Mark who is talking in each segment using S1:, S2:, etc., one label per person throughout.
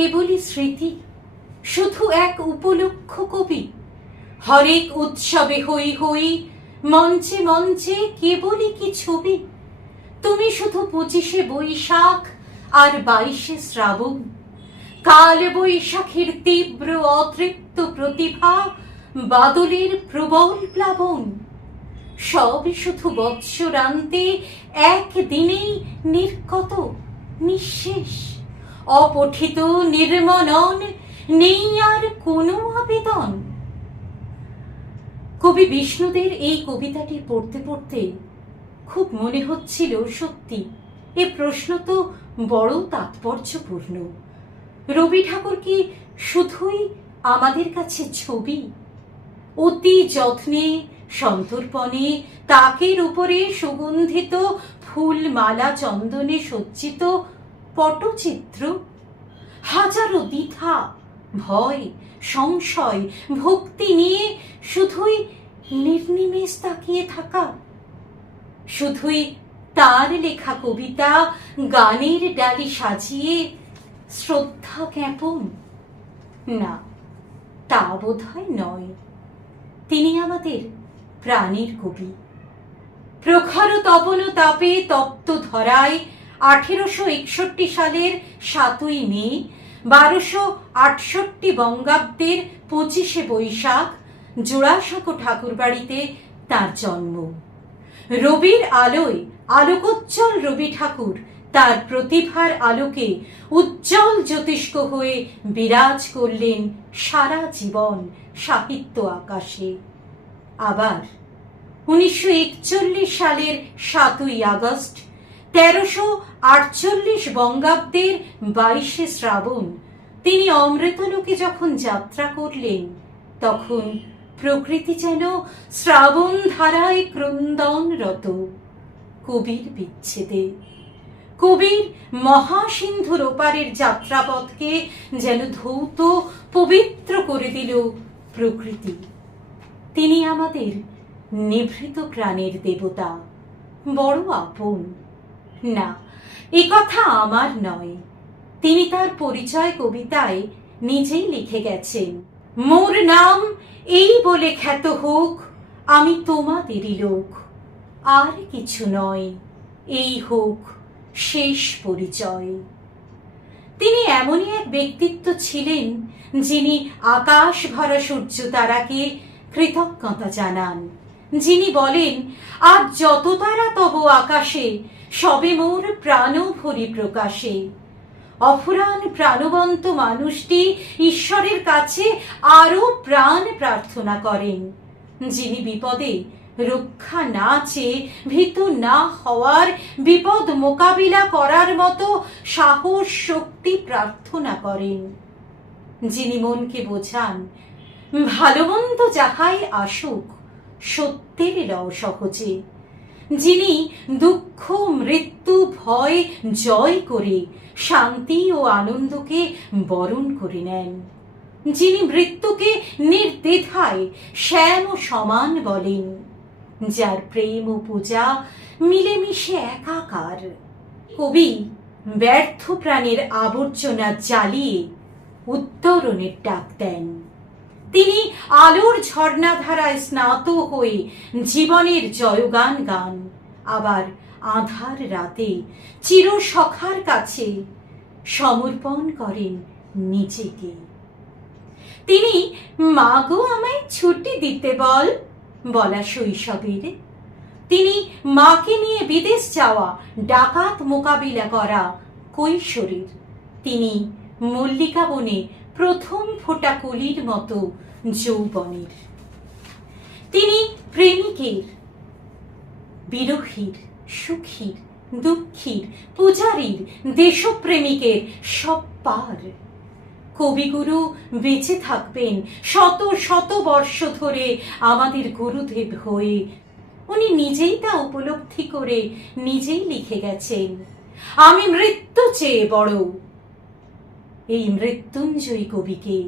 S1: কেবলই স্মৃতি, শুধু এক উপলক্ষ কবি। হরেক উৎসবে হই হই মঞ্চে মঞ্চে কেবলই কি ছবি? তুমি শুধু পঁচিশে বৈশাখ আর বাইশে শ্রাবণ। কাল বৈশাখীর তীব্র অতৃপ্ত প্রতিভা, বাদলের প্রবল প্লাবন। সব শুধু বৎসরান্তে একদিনেই নির্গত, নিঃশেষ। অপঠিত নির্মনন নেই আর কোনো আবেদন। কবি বিষ্ণুদের এই কবিতাটি পড়তে পড়তে খুব মনে হচ্ছিল সত্যি। এ প্রশ্ন তো বড় তাৎপর্যপূর্ণ। রবি ঠাকুর কি শুধুই আমাদের কাছে ছবি? অতি যত্নে, সন্তর্পণে, তাকের উপরে সুগন্ধিত ফুল মালা চন্দনে সজ্জিত পটচিত্র, হাজারো দ্বিধা, ভয়, সংশয়, ভক্তি নিয়ে শুধুই নির্নিমেষ তাকিয়ে থাকা। শুধুই তার লেখা কবিতা, গানের ডালি সাজিয়ে শ্রদ্ধা জ্ঞাপন। না, তা বোধ হয় নয়। তিনি আমাদের প্রাণীর কবি। প্রখর তপন তাপে তপ্ত ধরায় আঠেরোশো একষট্টি সালের সাতই মে, বারোশো আটষট্টি বঙ্গাব্দের পঁচিশে বৈশাখ জোড়াসাঁকো ঠাকুরবাড়িতে তার জন্ম। রবির আলোয় আলোকোজ্জ্বল রবি ঠাকুর তার প্রতিভার আলোকে উজ্জ্বল জ্যোতিষ্ক হয়ে বিরাজ করলেন সারা জীবন সাহিত্য আকাশে। আবার উনিশশো একচল্লিশ সালের সাতই আগস্ট তেরোশো আটচল্লিশ বঙ্গাব্দের বাইশে শ্রাবণ। তিনি অমৃতলোকে যখন যাত্রা করলেন, তখন প্রকৃতি যেন শ্রাবণ ধারায় ক্রন্দনরত। কবির বিচ্ছেদে। কবির মহাসিন্ধুর ওপারের যাত্রাপথকে যেন ধৌত, পবিত্র করে দিল প্রকৃতি। তিনি আমাদের নিভৃত প্রাণের দেবতা, বড় আপন। না, এ কথা আমার নয়। তিনি তার পরিচয় কবিতায় নিজেই লিখে গেছেন। মোর নাম এই বলে খ্যাত হোক, আমি তোমাদেরই লোক। আর কিছু নয়, এই হোক শেষ পরিচয়। তিনি এমনই এক ব্যক্তিত্ব ছিলেন, যিনি আকাশ ভরা সূর্য তারাকে কৃতজ্ঞতা জানান। যিনি বলেন, আজ যত তারা তব আকাশে, সবে মোর প্রাণ ভরি প্রকাশে। অফুরান প্রাণবন্ত মানুষটি ঈশ্বরের কাছে আরও প্রাণ প্রার্থনা করেন। যিনি বিপদে রক্ষা না চেয়ে ভীত না হওয়ার বিপদ মোকাবিলা করার মতো সাহস শক্তি প্রার্থনা করেন। যিনি মনকে বোঝান, ভালো মন্দ যাহাই আসুক সত্যের রও সহজে। যিনি দুঃখ, মৃত্যু, ভয়, জয় করে শান্তি ও আনন্দকে বরণ করে নেন। যিনি মৃত্যুকে নির্দ্বিধায় শ্যাম ও সমান বলেন, যার প্রেম ও পূজা মিলেমিশে একাকার। কবি ব্যর্থ প্রাণের আবর্জনা জ্বালিয়ে উত্তরণের ডাক দেন। তিনি আলোর ঝর্ণাধারায় স্নাত হয়ে জীবনের জয়গান গান। আবার আধার রাতে চির সখার কাছে সমর্পণ করেন নিজেকে। তিনি, মাগো, আমায় ছুটি দিতে বল বলা শৈশবের। তিনি, মাকে নিয়ে বিদেশ যাওয়া, ডাকাত মোকাবিলা করা কৈশোরের। তিনি, মল্লিকা বনে প্রথম ফোটা কলির মতো যৌবনের। তিনি প্রেমিকের, বিরোহীর, সুখীর, দুঃখীর, পূজারীর, দেশপ্রেমিকের সব পার। কবিগুরু বেঁচে থাকবেন শত শত বর্ষ ধরে আমাদের গুরুদেব হয়ে। উনি নিজেই তা উপলব্ধি করে নিজেই লিখে গেছেন, আমি মৃত্যু চেয়ে বড় এই মৃত্যুঞ্জয়ী কবিকে।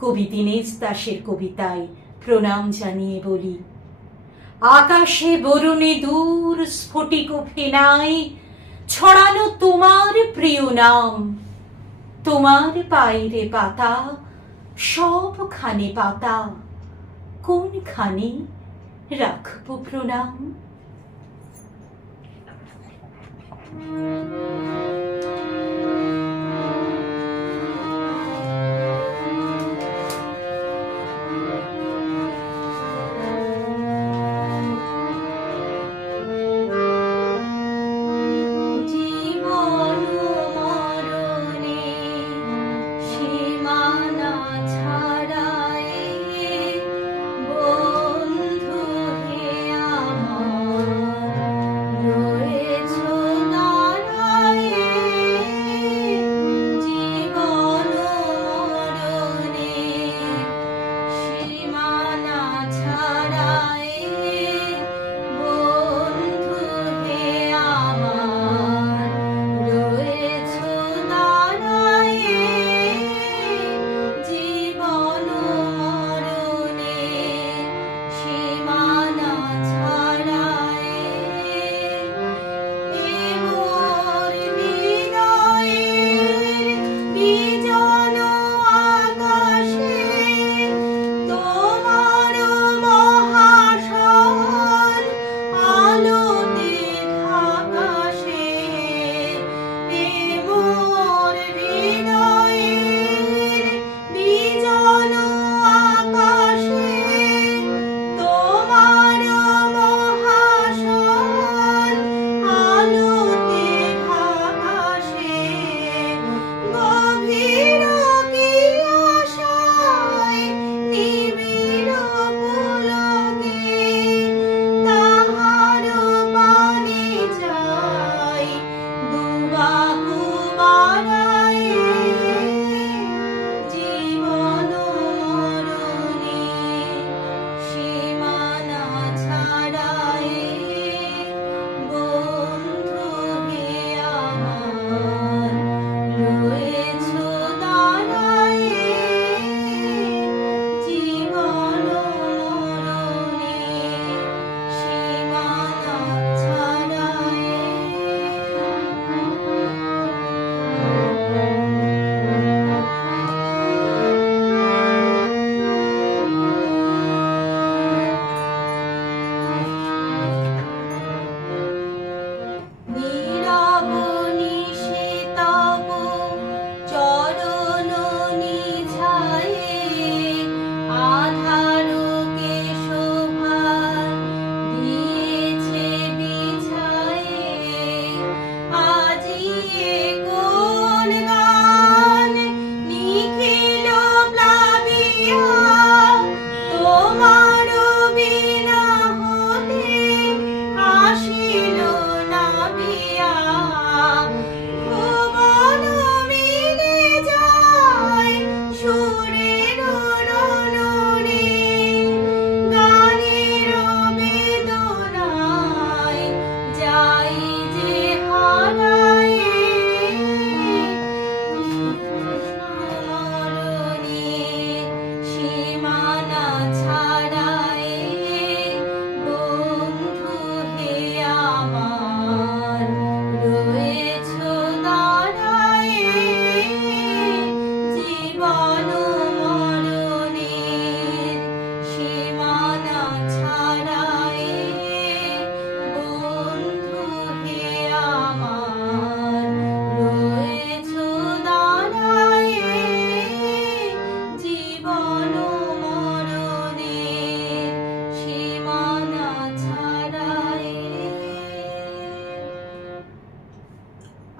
S1: কবি দীনেশ দাসের কবিতায় প্রণাম জানিয়ে বলি, আকাশে বরুণে দূর স্ফটিক ফেনায় ছড়ানো তোমার প্রিয় নাম।
S2: তোমার পায়রে পাতা সবখানে পাতা। কোনখানে রাখব প্রণাম?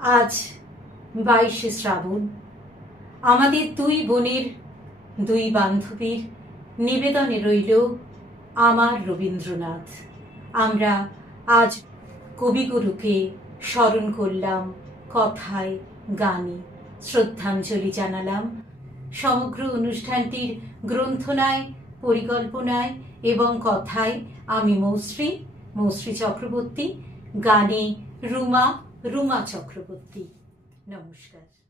S2: আজ বাইশে শ্রাবণ। আমাদের দুই বোনের, দুই বান্ধবীর নিবেদনে রইল আমার রবীন্দ্রনাথ। আমরা আজ কবিগুরুকে স্মরণ করলাম, কথায়, গানে শ্রদ্ধাঞ্জলি জানালাম। সমগ্র অনুষ্ঠানটির গ্রন্থনায়, পরিকল্পনায় এবং কথায় আমি মৌশ্রী মৌশ্রী চক্রবর্তী, গানে রুমা রুমা চক্রবর্তী নমস্কার।